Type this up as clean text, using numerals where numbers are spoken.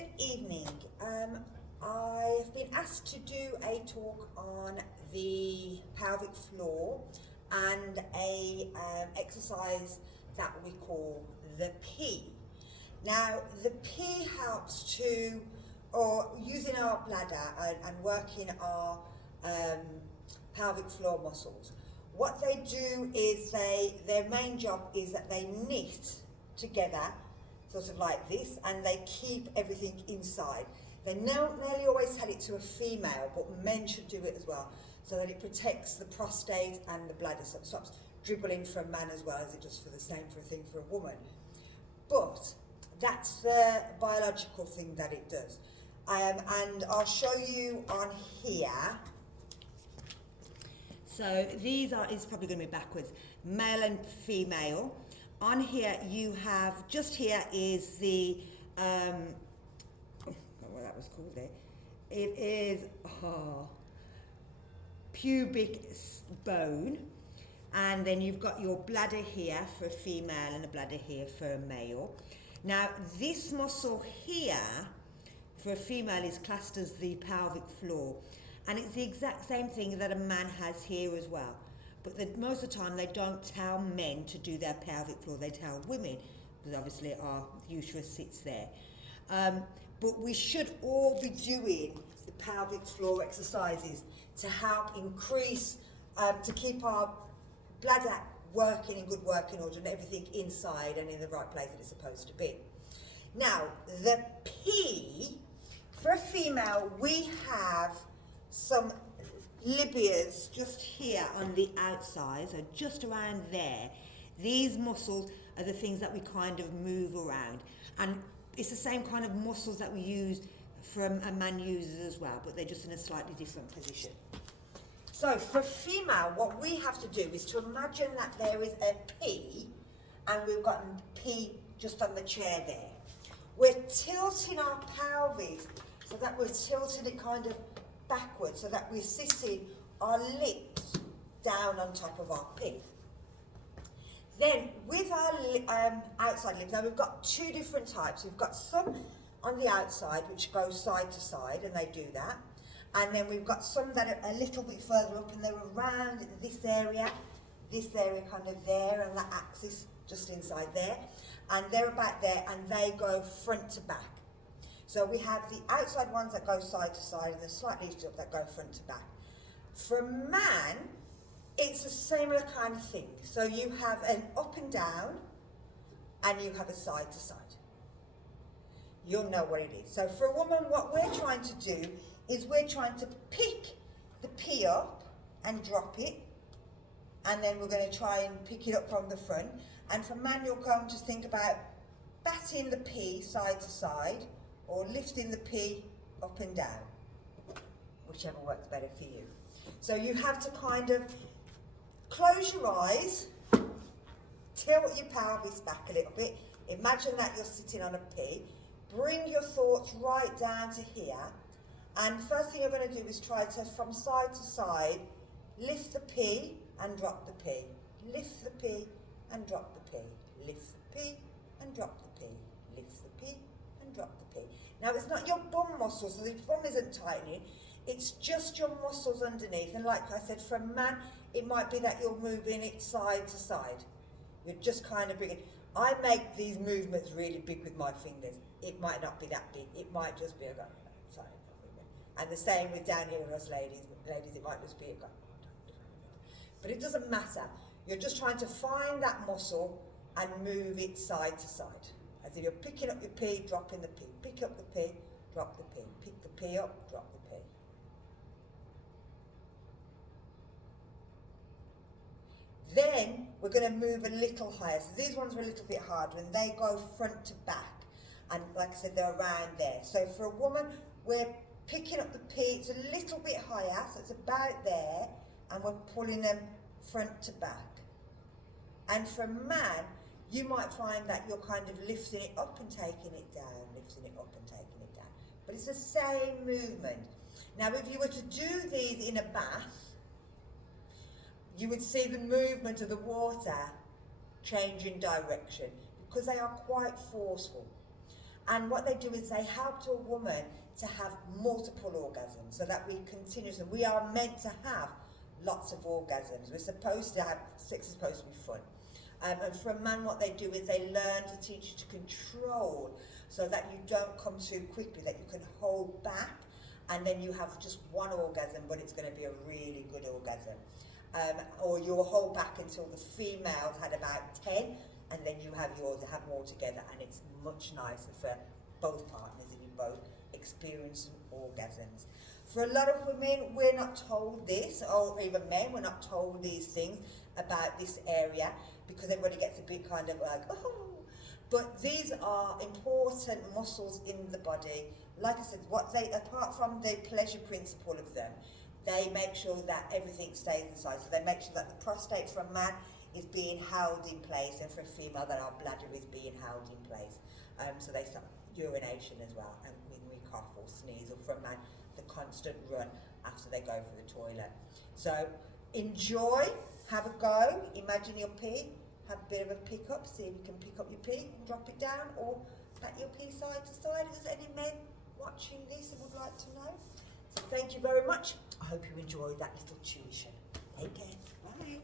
Good evening. I've been asked to do a talk on the pelvic floor and a exercise that we call the P. Now, the P helps to, or using our bladder and working our pelvic floor muscles. What they do is their main job is that they knit together, sort of like this, and they keep everything inside. They nearly always tell it to a female, but men should do it as well, so that it protects the prostate and the bladder, so it stops dribbling for a man as well as it does for the same for a thing for a woman. But that's the biological thing that it does. And I'll show you on here. So these are, it's probably going to be backwards, male and female. On here you have, just here is the, I don't know what that was called there. It is pubic bone. And then you've got your bladder here for a female and a bladder here for a male. Now this muscle here for a female is classed as the pelvic floor. And it's the exact same thing that a man has here as well. But most of the time they don't tell men to do their pelvic floor, they tell women, because obviously our uterus sits there. But we should all be doing the pelvic floor exercises to help increase, to keep our bladder working in good working order and everything inside and in the right place that it's supposed to be. Now, the P, for a female, we have some libias just here on the outside, so just around there. These muscles are the things that we kind of move around, and it's the same kind of muscles that we use from a man uses as well, but they're just in a slightly different position. So for female, what we have to do is to imagine that there is a P, and we've got a P just on the chair there. We're tilting our pelvis so that we're tilting it kind of backwards, so that we're sitting our lips down on top of our P. Then with our outside lips, now we've got two different types. We've got some on the outside which go side to side, and they do that. And then we've got some that are a little bit further up, and they're around this area kind of there, and that axis just inside there. And they're about there, and they go front to back. So we have the outside ones that go side to side, and the slightly up that go front to back. For a man, it's a similar kind of thing. So you have an up and down, and you have a side to side. You'll know what it is. So for a woman, what we're trying to do is we're trying to pick the P up and drop it, and then we're going to try and pick it up from the front. And for man, you're going to think about batting the P side to side, or lifting the P up and down, whichever works better for you. So you have to kind of close your eyes, tilt your pelvis back a little bit, imagine that you're sitting on a P, bring your thoughts right down to here, and first thing you're going to do is try to, from side to side, lift the P and drop the P, lift the P and drop the P, lift the P and drop the P, lift the P and drop the P. Now it's not your bum muscles, so the bum isn't tightening, it's just your muscles underneath. And like I said, for a man, it might be that you're moving it side to side. You're just kind of bringing, I make these movements really big with my fingers. It might not be that big, it might just be a go. Sorry. And the same with down here with us ladies, it might just be a go. But it doesn't matter. You're just trying to find that muscle and move it side to side. As if you're picking up your P, dropping the P. Pick up the P, drop the P. Pick the P up, drop the P. Then we're going to move a little higher. So these ones are a little bit harder, and they go front to back. And like I said, they're around there. So for a woman, we're picking up the P, it's a little bit higher, so it's about there, and we're pulling them front to back. And for a man, you might find that you're kind of lifting it up and taking it down, lifting it up and taking it down. But it's the same movement. Now, if you were to do these in a bath, you would see the movement of the water change in direction, because they are quite forceful. And what they do is they help to a woman to have multiple orgasms, so that we continuously, we are meant to have lots of orgasms. We're supposed to have, sex is supposed to be fun. And for a man, what they do is they learn to teach you to control, so that you don't come too quickly, that you can hold back, and then you have just one orgasm, but it's going to be a really good orgasm. Or you'll hold back until the females had about 10, and then you have yours, have more together, and it's much nicer for both partners, and you both experience orgasms. For a lot of women, we're not told this, or even men, we're not told these things about this area, because everybody gets a bit kind of like, oh. But these are important muscles in the body. Like I said, what they, apart from the pleasure principle of them, they make sure that everything stays inside. So they make sure that the prostate for a man is being held in place, and for a female that our bladder is being held in place. So they stop urination as well, and when we cough or sneeze, or for a man, the constant run after they go for the toilet. So enjoy, have a go, imagine your pee, have a bit of a pick up, see if you can pick up your pee and drop it down, or pat your pee side to side. Is there any men watching this and would like to know? So thank you very much. I hope you enjoyed that little tuition. Take care. Bye.